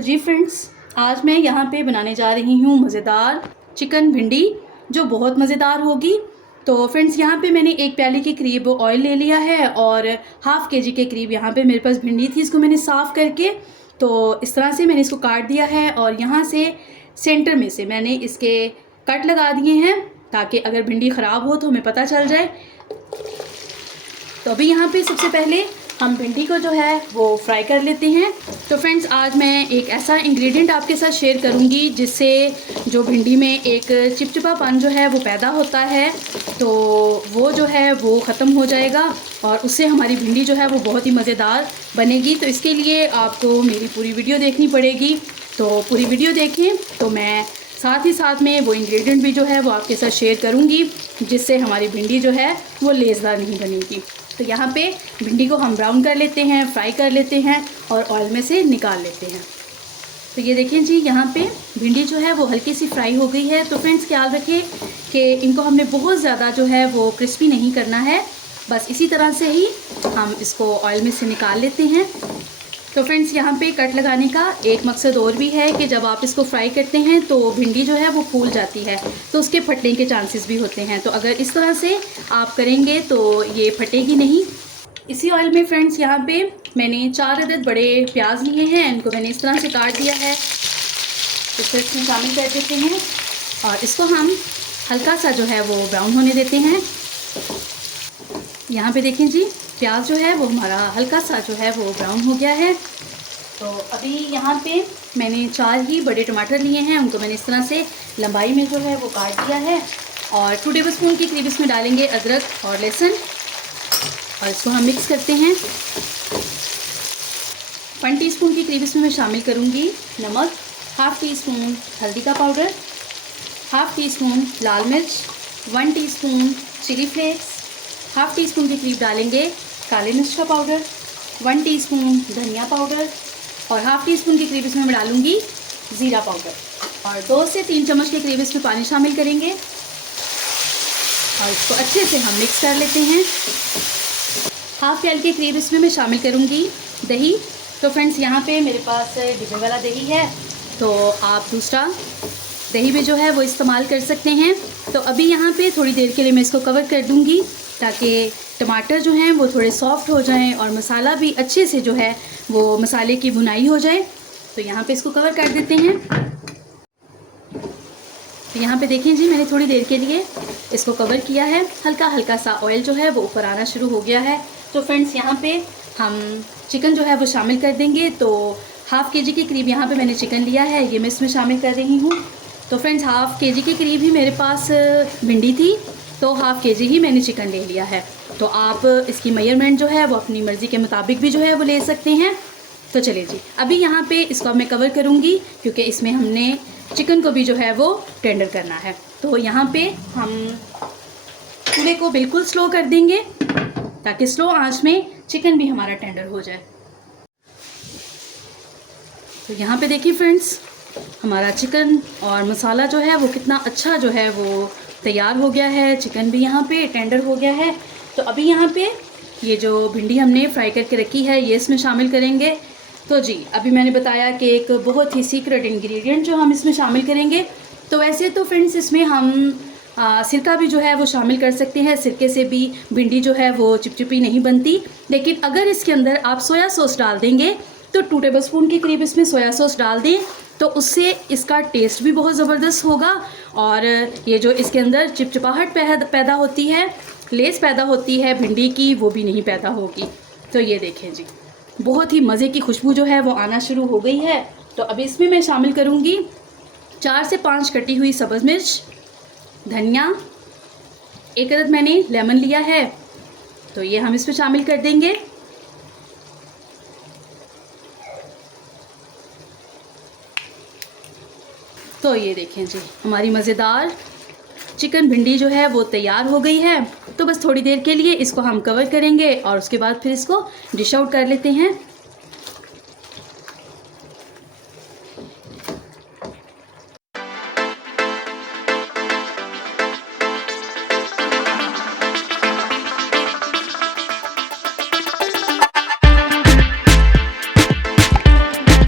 तो जी फ्रेंड्स, आज मैं यहाँ पे बनाने जा रही हूँ मज़ेदार चिकन भिंडी, जो बहुत मज़ेदार होगी। तो फ्रेंड्स, यहाँ पे मैंने एक प्याले के करीब ऑयल ले लिया है और हाफ़ केजी के करीब यहाँ पे मेरे पास भिंडी थी। इसको मैंने साफ़ करके तो इस तरह से मैंने इसको काट दिया है और यहाँ से सेंटर में से मैंने इसके कट लगा दिए हैं ताकि अगर भिंडी ख़राब हो तो हमें पता चल जाए। तो अभी यहाँ पे सबसे पहले हम भिंडी को जो है वो फ्राई कर लेते हैं। तो फ्रेंड्स, आज मैं एक ऐसा इंग्रेडिएंट आपके साथ शेयर करूँगी जिससे जो भिंडी में एक चिपचिपापन जो है वो पैदा होता है, तो वो जो है वो ख़त्म हो जाएगा और उससे हमारी भिंडी जो है वो बहुत ही मज़ेदार बनेगी। तो इसके लिए आपको मेरी पूरी वीडियो देखनी पड़ेगी। तो पूरी वीडियो देखें तो मैं साथ ही साथ में वो इंग्रेडिएंट भी जो है वो आपके साथ शेयर करूँगी जिससे हमारी भिंडी जो है वो लेसदार नहीं बनेगी। तो यहाँ पे भिंडी को हम ब्राउन कर लेते हैं, फ्राई कर लेते हैं और ऑयल में से निकाल लेते हैं। तो ये देखें जी, यहाँ पे भिंडी जो है वो हल्की सी फ्राई हो गई है। तो फ्रेंड्स, ख्याल रखें कि इनको हमने बहुत ज़्यादा जो है वो क्रिस्पी नहीं करना है, बस इसी तरह से ही हम इसको ऑयल में से निकाल लेते हैं। तो फ्रेंड्स, यहाँ पे कट लगाने का एक मकसद और भी है कि जब आप इसको फ्राई करते हैं तो भिंडी जो है वो फूल जाती है, तो उसके फटने के चांसेस भी होते हैं। तो अगर इस तरह से आप करेंगे तो ये फटेगी नहीं। इसी ऑयल में फ्रेंड्स, यहाँ पे मैंने 4 अदद बड़े प्याज लिए हैं, इनको मैंने इस तरह से काट दिया है। इसको इसमें शामिल कर देते हैं और इसको हम हल्का सा जो है वो ब्राउन होने देते हैं। यहाँ पे देखें जी, प्याज जो है वो हमारा हल्का सा जो है वो ब्राउन हो गया है। तो अभी यहाँ पे मैंने 4 ही बड़े टमाटर लिए हैं, उनको मैंने इस तरह से लंबाई में जो है वो काट दिया है और 2 टेबलस्पून के करीब इसमें डालेंगे अदरक और लहसुन और इसको हम मिक्स करते हैं। 1 टीस्पून के करीब इसमें मैं शामिल करूँगी नमक, हाफ़ टी स्पून हल्दी का पाउडर, हाफ़ टी स्पून लाल मिर्च, 1 teaspoon chilli flakes, half teaspoon के करीब डालेंगे काले मिर्च का पाउडर, 1 टीस्पून धनिया पाउडर और हाफ़ टी स्पून के करीब इसमें मैं डालूँगी ज़ीरा पाउडर और 2 से 3 चम्मच के करीब इसमें पानी शामिल करेंगे और इसको अच्छे से हम मिक्स कर लेते हैं। हाफ़ प्याले के करीब इसमें मैं शामिल करूँगी दही। तो फ्रेंड्स, यहाँ पे मेरे पास डिब्बे वाला दही है, तो आप दूसरा दही भी जो है वो इस्तेमाल कर सकते हैं। तो अभी यहाँ पे थोड़ी देर के लिए मैं इसको कवर कर दूँगी ताकि टमाटर जो हैं वो थोड़े सॉफ्ट हो जाएं और मसाला भी अच्छे से जो है वो मसाले की भुनाई हो जाए। तो यहाँ पे इसको कवर कर देते हैं। तो यहाँ पे देखें जी, मैंने थोड़ी देर के लिए इसको कवर किया है। हल्का हल्का सा ऑयल जो है वो ऊपर आना शुरू हो गया है। तो फ्रेंड्स, यहाँ पे हम चिकन जो है वो शामिल कर देंगे। तो हाफ़ केजी के करीब यहाँ पे मैंने चिकन लिया है, ये मैं इसमें शामिल कर रही हूँ। तो फ्रेंड्स, हाफ़ केजी के करीब ही मेरे पास भिंडी थी, तो हाफ़ केजी ही मैंने चिकन ले लिया है। तो आप इसकी मेजरमेंट जो है वो अपनी मर्ज़ी के मुताबिक भी जो है वो ले सकते हैं। तो चलिए जी, अभी यहाँ पे इसको अब मैं कवर करूँगी क्योंकि इसमें हमने चिकन को भी जो है वो टेंडर करना है। तो यहाँ पे हम चूल्हे को बिल्कुल स्लो कर देंगे ताकि स्लो आंच में चिकन भी हमारा टेंडर हो जाए। तो यहाँ पे देखिए फ्रेंड्स, हमारा चिकन और मसाला जो है वो कितना अच्छा जो है वो तैयार हो गया है। चिकन भी यहाँ पे टेंडर हो गया है। तो अभी यहाँ पे ये जो भिंडी हमने फ्राई करके रखी है ये इसमें शामिल करेंगे। तो जी, अभी मैंने बताया कि एक बहुत ही सीक्रेट इंग्रेडिएंट जो हम इसमें शामिल करेंगे। तो वैसे तो फ्रेंड्स, इसमें हम सिरका भी जो है वो शामिल कर सकते हैं। सिरके से भी भिंडी जो है वो चिपचिपी नहीं बनती, लेकिन अगर इसके अंदर आप सोया सॉस डाल देंगे तो 2 टेबलस्पून के करीब इसमें सोया सॉस डाल दें तो उससे इसका टेस्ट भी बहुत ज़बरदस्त होगा और ये जो इसके अंदर चिपचिपाहट पैदा होती है, लेस पैदा होती है भिंडी की, वो भी नहीं पैदा होगी। तो ये देखें जी, बहुत ही मज़े की खुशबू जो है वो आना शुरू हो गई है। तो अभी इसमें मैं शामिल करूँगी 4 से 5 कटी हुई सब्ज़ मिर्च, धनिया, 1 अदद मैंने लेमन लिया है, तो ये हम इसमें शामिल कर देंगे। तो ये देखें जी, हमारी मज़ेदार चिकन भिंडी जो है वो तैयार हो गई है। तो बस थोड़ी देर के लिए इसको हम कवर करेंगे और उसके बाद फिर इसको डिश आउट कर लेते हैं।